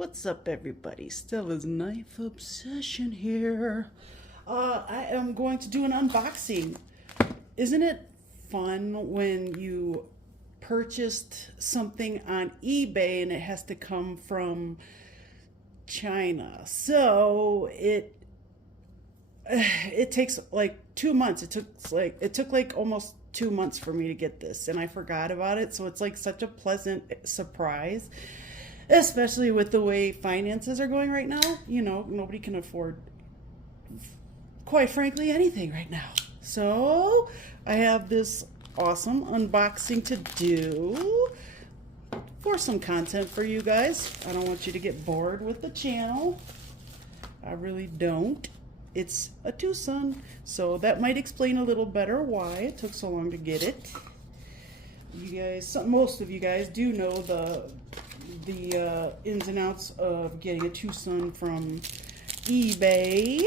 What's up, everybody? Stella's Knife Obsession here. I am going to do an unboxing. Isn't it fun when you purchased something on eBay and it has to come from China? So it takes like 2 months. It took like almost 2 months for me to get this, and I forgot about it. So it's like such a pleasant surprise. Especially with the way finances are going right now. You know, nobody can afford, quite frankly, anything right now. So I have this awesome unboxing to do for some content for you guys. I don't want you to get bored with the channel. I really don't. It's a TwoSun, so that might explain a little better why it took so long to get it. You guys, most of you guys do know the ins and outs of getting a TwoSun from eBay,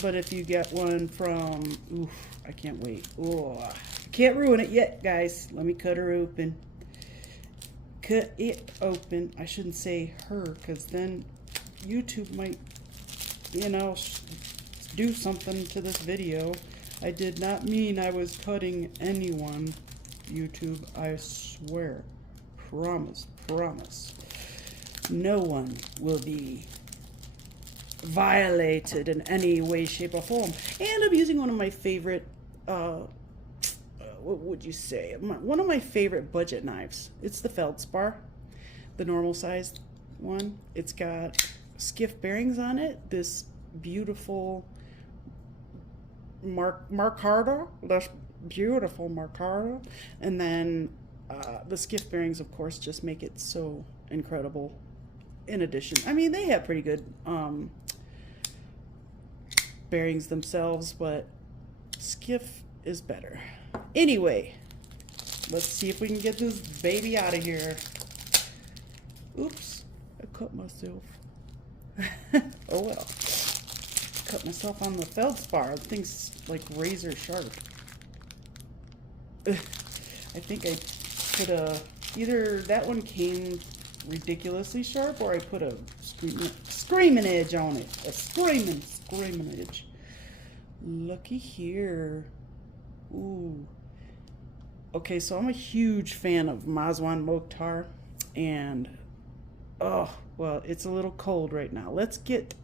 but if you get one from, oof, I can't wait. Oh, I can't ruin it yet, guys. Let me cut her open. Cut it open. I shouldn't say her, because then YouTube might, you know, do something to this video. I did not mean I was cutting anyone, YouTube, I swear. Promise. No one will be violated in any way, shape, or form. And I'm using one of my favorite, what would you say? One of my favorite budget knives. It's the feldspar, the normal sized one. It's got skiff bearings on it. This beautiful marcarda. That's beautiful marcarda. And then the skiff bearings, of course, just make it so incredible. In addition, I mean, they have pretty good bearings themselves, but skiff is better. Anyway, let's see if we can get this baby out of here. Oops, I cut myself. Oh well. Cut myself on the feldspar. The thing's like razor sharp. I think I put either that one came ridiculously sharp, or I put a screaming edge on it. A screaming edge. Looky here. Ooh. Okay, so I'm a huge fan of Mazwan Mokhtar, and oh, well, it's a little cold right now. Let's get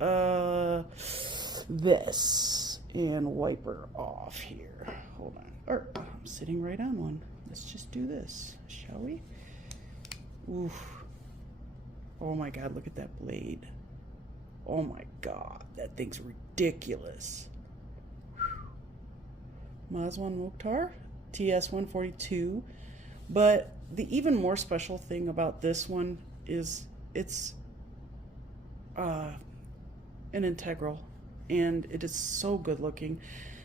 this and wipe her off here. Hold on. I'm sitting right on one. Let's just do this, shall we? Oof. Oh my God, look at that blade. Oh my God, that thing's ridiculous. Mazwan Mokhtar, TS142. But the even more special thing about this one is it's an integral, and it is so good looking.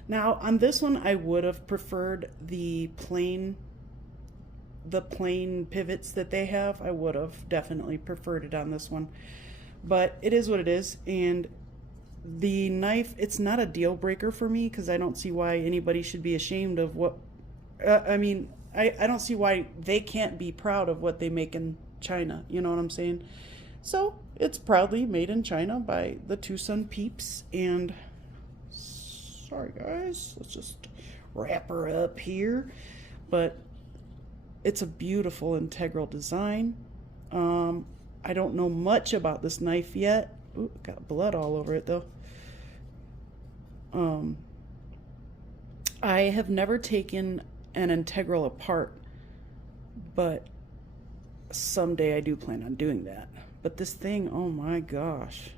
Now, on this one, I would have preferred the plain pivots that they have. I would have definitely preferred it on this one, but it is what it is. And the knife, it's not a deal breaker for me, because I don't see why anybody should be ashamed of what, I mean, I don't see why they can't be proud of what they make in China. You know what I'm saying? So it's proudly made in China by the TwoSun peeps. And sorry guys, let's just wrap her up here. But it's a beautiful integral design. I don't know much about this knife yet. Ooh, got blood all over it though. I have never taken an integral apart, but someday I do plan on doing that. But this thing, oh my gosh,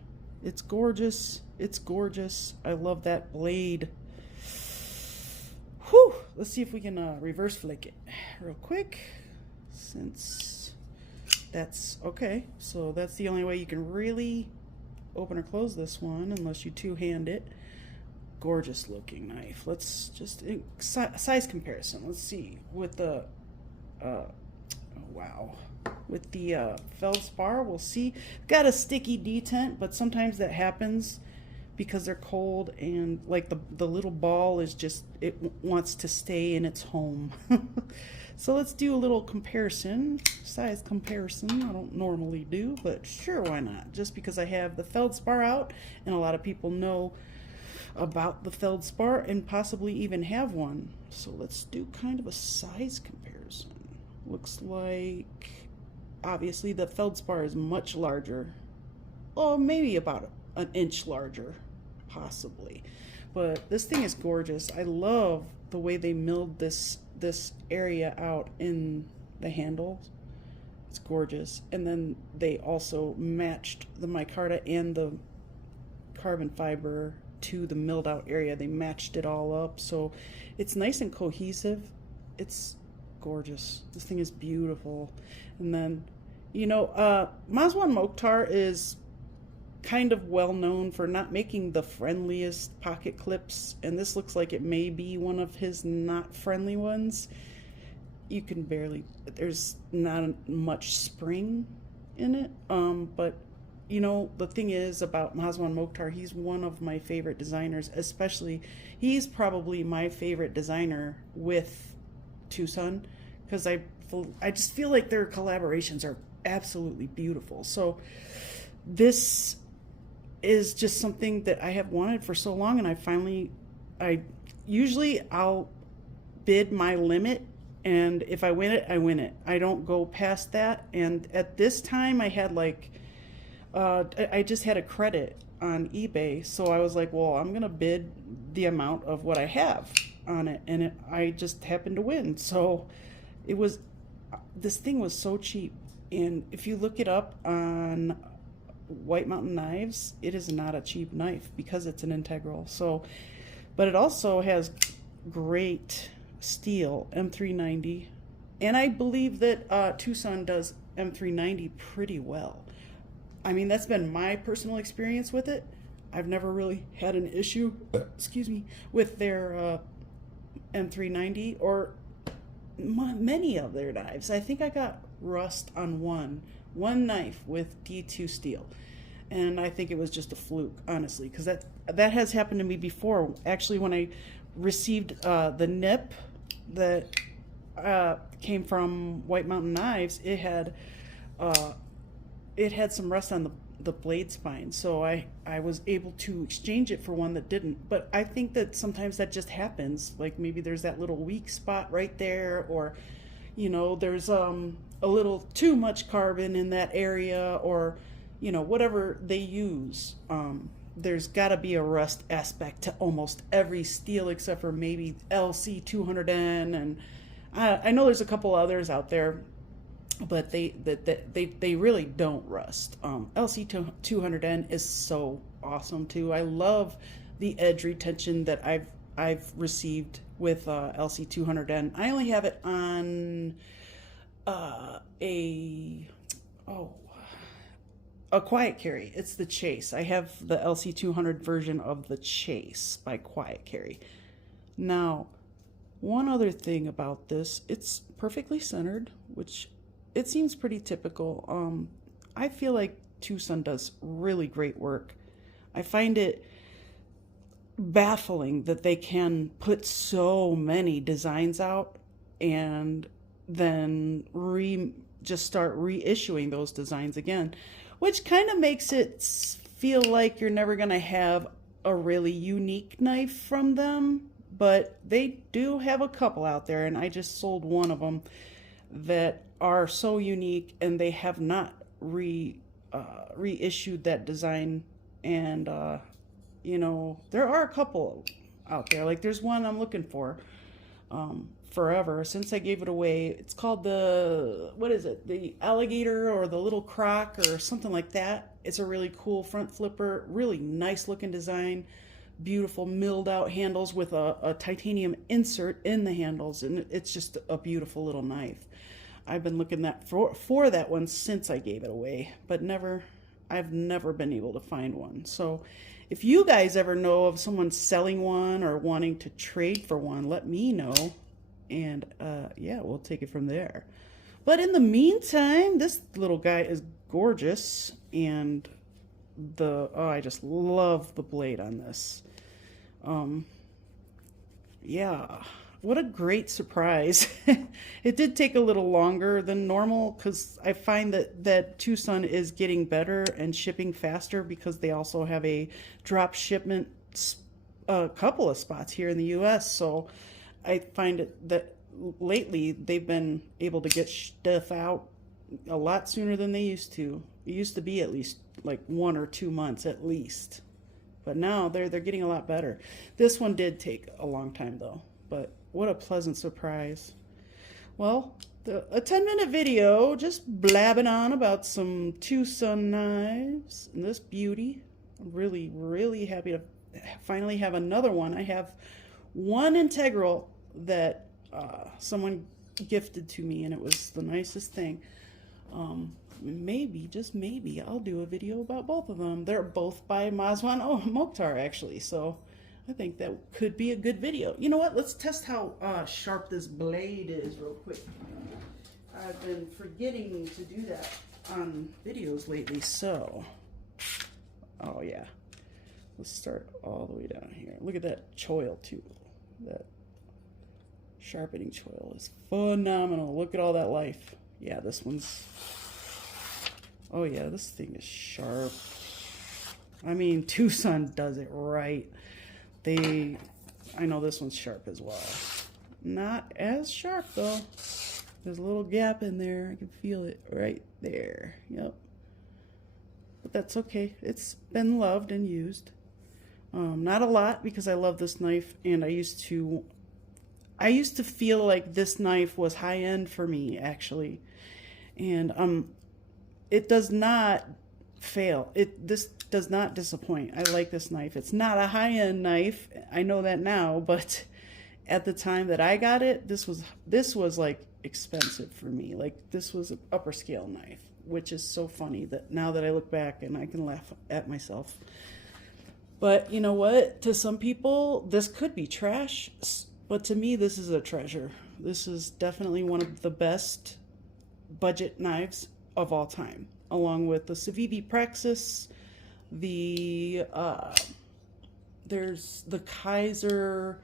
it's gorgeous. It's gorgeous. I love that blade. Whew. Let's see if we can reverse flick it real quick, since that's okay. So that's the only way you can really open or close this one, unless you two-hand it. Gorgeous looking knife. Let's just size comparison. Let's see with the oh, wow, with the feldspar. We'll see. Got a sticky detent, but sometimes that happens because they're cold, and like the little ball is just, it wants to stay in its home. So let's do a little comparison, size comparison. I don't normally do, but sure, why not? Just because I have the feldspar out, and a lot of people know about the feldspar and possibly even have one. So let's do kind of a size comparison. Looks like obviously the feldspar is much larger. Oh, maybe about an inch larger, possibly. But this thing is gorgeous. I love the way they milled this area out in the handles. It's gorgeous. And then they also matched the micarta and the carbon fiber to the milled out area. They matched it all up, so it's nice and cohesive. It's gorgeous. This thing is beautiful. And then, you know, Mazwan Mokhtar is kind of well known for not making the friendliest pocket clips, and this looks like it may be one of his not friendly ones. You can barely, there's not much spring in it, but you know, the thing is about Mazwan Mokhtar, he's one of my favorite designers, especially he's probably my favorite designer with TwoSun, because I just feel like their collaborations are absolutely beautiful. So this is just something that I have wanted for so long, and I usually I'll bid my limit, and if I win it, I win it. I don't go past that. And at this time I had like I just had a credit on eBay, so I was like, well, I'm gonna bid the amount of what I have on it, and I just happened to win. So it was, this thing was so cheap, and if you look it up on White Mountain Knives, it is not a cheap knife because it's an integral. So, but it also has great steel, M390, and I believe that TwoSun does M390 pretty well. I mean, that's been my personal experience with it. I've never really had an issue, excuse me, with their M390 or many of their knives. I think I got rust on one knife with D2 steel, and I think it was just a fluke, honestly, because that has happened to me before. Actually, when I received the nip that came from White Mountain Knives, it had some rust on the blade spine, so I was able to exchange it for one that didn't. But I think that sometimes that just happens, like maybe there's that little weak spot right there, or you know, there's a little too much carbon in that area, or you know, whatever they use. There's got to be a rust aspect to almost every steel except for maybe LC200N, and I know there's a couple others out there, but they really don't rust. LC200N is so awesome too. I love the edge retention that I've received with LC200N. I only have it on a quiet carry. It's the Chase. I have the LC200 version of the Chase by Quiet Carry. Now, one other thing about this, it's perfectly centered, which it seems pretty typical. I feel like TwoSun does really great work. I find it baffling that they can put so many designs out and then just start reissuing those designs again, which kind of makes it feel like you're never going to have a really unique knife from them. But they do have a couple out there, and I just sold one of them that are so unique, and they have not reissued that design. And you know, there are a couple out there. Like there's one I'm looking for forever since I gave it away. It's called the, what is it, the alligator or the little croc or something like that. It's a really cool front flipper, really nice looking design, beautiful milled out handles with a titanium insert in the handles, and it's just a beautiful little knife. I've been looking for that one since I gave it away, but I've never been able to find one. So if you guys ever know of someone selling one or wanting to trade for one, let me know, and yeah, we'll take it from there. But in the meantime, this little guy is gorgeous, and I just love the blade on this. Yeah, what a great surprise. It did take a little longer than normal because I find that TwoSun is getting better and shipping faster because they also have a drop shipment a couple of spots here in the US. So I find it that lately they've been able to get stuff out a lot sooner than they used to. It used to be at least like 1 or 2 months at least. But now they're getting a lot better. This one did take a long time though, but what a pleasant surprise. Well, a 10-minute video just blabbing on about some TwoSun knives and this beauty. I'm really, really happy to finally have another one. I have one integral that someone gifted to me, and it was the nicest thing. Maybe, just maybe, I'll do a video about both of them. They're both by Mazwan, Mokhtar actually, so I think that could be a good video. You know what, let's test how sharp this blade is real quick. I've been forgetting to do that on videos lately, so, oh yeah. Let's start all the way down here. Look at that choil too. That sharpening choil is phenomenal. Look at all that life. Yeah, this one's, oh yeah, this thing is sharp. I mean, TwoSun does it right. I know this one's sharp as well. Not as sharp though. There's a little gap in there. I can feel it right there. Yep. But that's okay. It's been loved and used. Not a lot because I love this knife, and I used to feel like this knife was high end for me actually, and it does not fail. This does not disappoint. I like this knife. It's not a high end knife. I know that now, but at the time that I got it, this was like expensive for me. Like this was an upper scale knife, which is so funny that now that I look back and I can laugh at myself. But you know what? To some people, this could be trash, but to me, this is a treasure. This is definitely one of the best budget knives of all time, along with the Civivi Praxis, there's the Kaiser,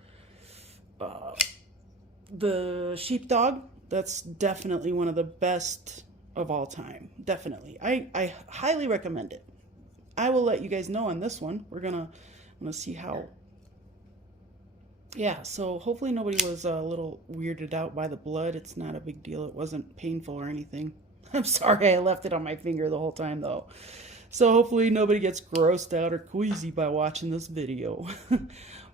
the Sheepdog. That's definitely one of the best of all time. Definitely. I highly recommend it. I will let you guys know on this one. I'm gonna see how. Yeah, so hopefully nobody was a little weirded out by the blood. It's not a big deal. It wasn't painful or anything. I'm sorry I left it on my finger the whole time though. So hopefully nobody gets grossed out or queasy by watching this video.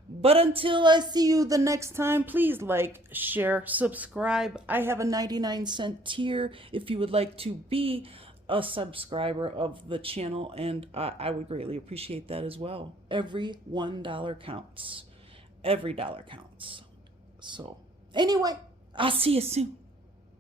But until I see you the next time, please like, share, subscribe. I have a 99-cent tier if you would like to be a subscriber of the channel, and I would greatly appreciate that as well. Every $1 counts. Every dollar counts. So anyway, I'll see you soon.